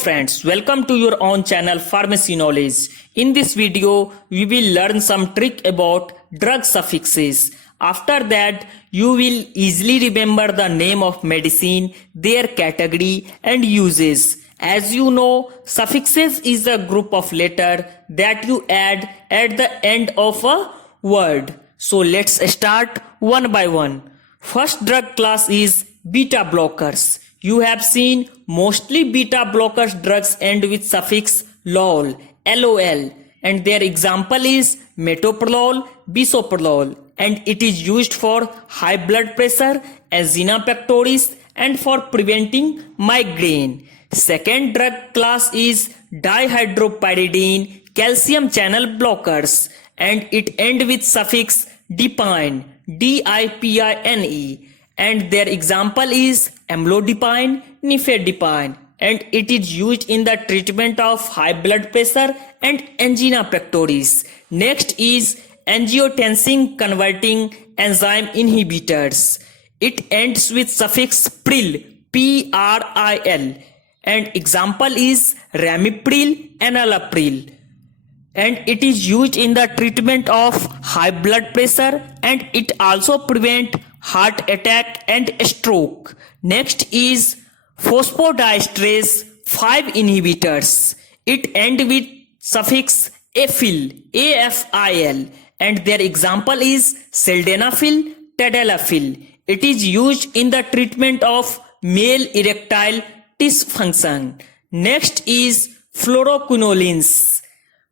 friends, welcome to your own channel Pharmacy Knowledge. In this video, we will learn some trick about drug suffixes. After that, you will easily remember the name of medicine, their category and uses. As you know, suffixes is a group of letters that you add at the end of a word. So let's start one by one. First drug class is beta blockers. You have seen mostly beta blockers drugs end with suffix lol, lol, and their example is metoprolol, bisoprolol, and it is used for high blood pressure, angina pectoris, and for preventing migraine. Second drug class is dihydropyridine calcium channel blockers, and it end with suffix dipine, dipine, and their example is amlodipine, nifedipine, and it is used in the treatment of high blood pressure and angina pectoris. Next is angiotensin converting enzyme inhibitors. It ends with suffix pril, pril, and example is ramipril, enalapril, and it is used in the treatment of high blood pressure, and it also prevent heart attack and stroke. Next is phosphodiesterase 5 inhibitors. It end with suffix afil, afil, and their example is sildenafil, tadalafil. It is used in the treatment of male erectile dysfunction. Next is fluoroquinolines.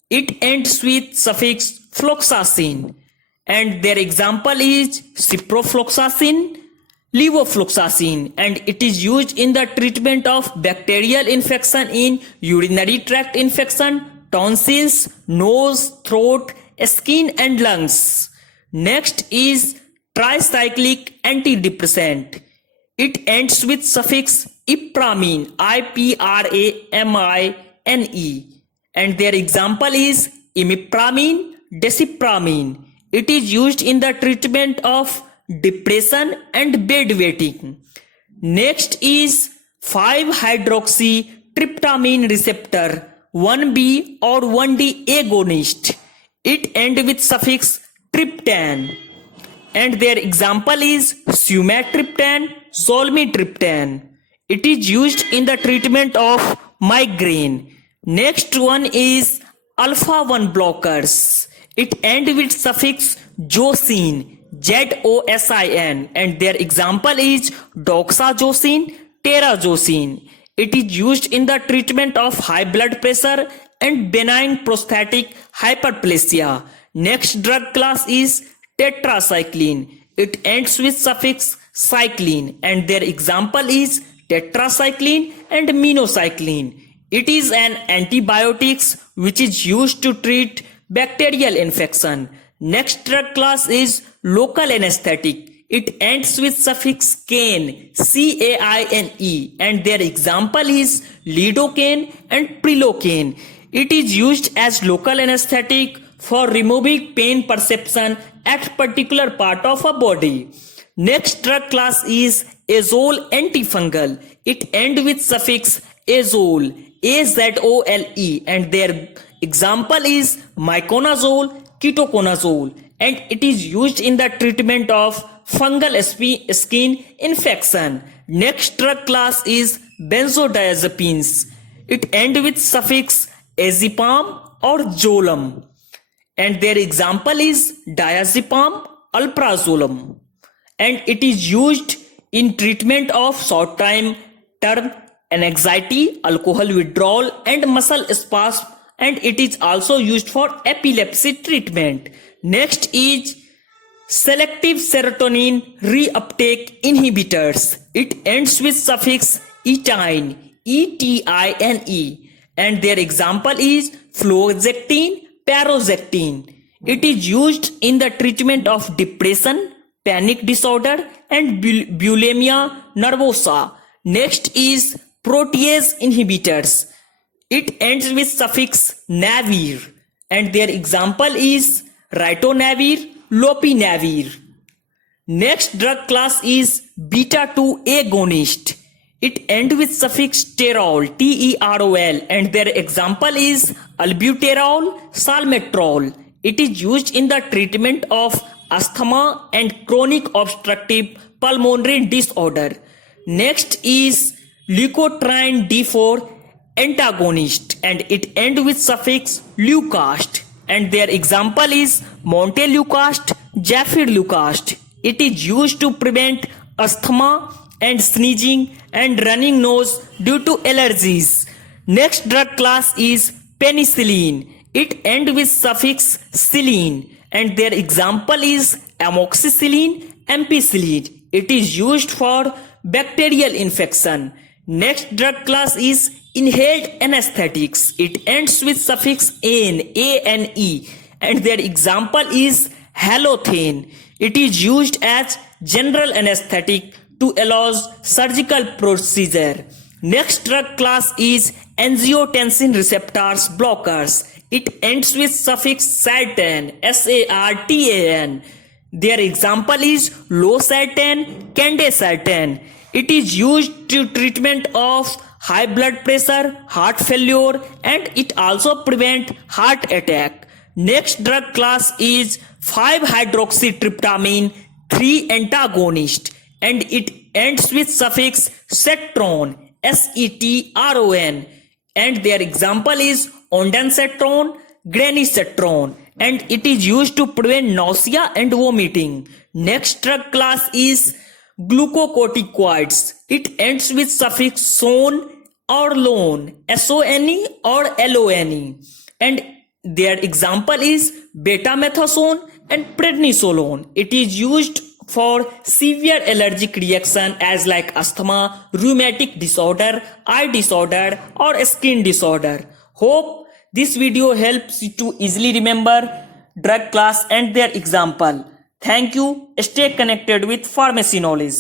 It ends with suffix floxacin, and their example is ciprofloxacin, levofloxacin, and it is used in the treatment of bacterial infection in urinary tract infection, tonsils, nose, throat, skin and lungs. Next is tricyclic antidepressant. It ends with suffix ipramine, ipramine, and their example is imipramine, desipramine. It is used in the treatment of depression and bedwetting. Next is 5-hydroxytryptamine receptor 1B or 1D agonist. It ends with suffix tryptan, and their example is sumatriptan, zolmitriptan. It is used in the treatment of migraine. Next one is alpha 1 blockers. It ends with suffix josin, zosin, and their example is doxazosin, terazosin. It is used in the treatment of high blood pressure and benign prostatic hyperplasia. Next drug class is tetracycline. It ends with suffix cycline, and their example is tetracycline and minocycline. It is an antibiotics which is used to treat bacterial infection. Next drug class is local anesthetic. It ends with suffix caine, caine, and their example is lidocaine and prilocaine. It is used as local anesthetic for removing pain perception at particular part of a body. Next drug class is azole antifungal. It ends with suffix azole, azole, and their example is miconazole, ketoconazole, and it is used in the treatment of fungal skin infection. Next drug class is benzodiazepines. It ends with suffix azepam or zolum, and their example is diazepam, alprazolam, and it is used in treatment of short-term anxiety, alcohol withdrawal, and muscle spasm, and it is also used for epilepsy treatment. Next is selective serotonin reuptake inhibitors. It ends with suffix etine, etine, and their example is fluoxetine, paroxetine. It is used in the treatment of depression, panic disorder, and bulimia nervosa. Next is protease inhibitors. It ends with suffix navir, and their example is ritonavir, lopinavir. Next drug class is beta 2 agonist. It ends with suffix terol, T-E-R-O-L, and their example is albuterol, salmeterol. It is used in the treatment of asthma and chronic obstructive pulmonary disorder. Next is leukotriene D4 antagonist, and it ends with suffix leucast, and their example is monteleucast, zafirleucast. It is used to prevent asthma and sneezing and running nose due to allergies. Next drug class is penicillin. It ends with suffix -cillin, and their example is amoxicillin, ampicillin. It is used for bacterial infection. Next drug class is inhaled anesthetics. It ends with suffix -ane, A-N-E, and their example is halothane. It is used as general anesthetic to allow surgical procedure. Next drug class is angiotensin receptors blockers. It ends with suffix sartan, S-A-R-T-A-N. Their example is losartan, candesartan. It is used to treatment of high blood pressure, heart failure, and it also prevent heart attack. Next drug class is 5-hydroxytryptamine 3 antagonist, and it ends with suffix cetron, S-E-T-R-O-N, and their example is ondansetron, granisetron, and it is used to prevent nausea and vomiting. Next drug class is glucocorticoids. It ends with suffix son or lone, S-O-N-E or L-O-N-E, and their example is betamethasone and prednisolone. It is used for severe allergic reaction as like asthma, rheumatic disorder, eye disorder, or skin disorder. Hope this video helps you to easily remember drug class and their example. Thank you. Stay connected with pharmacy knowledge.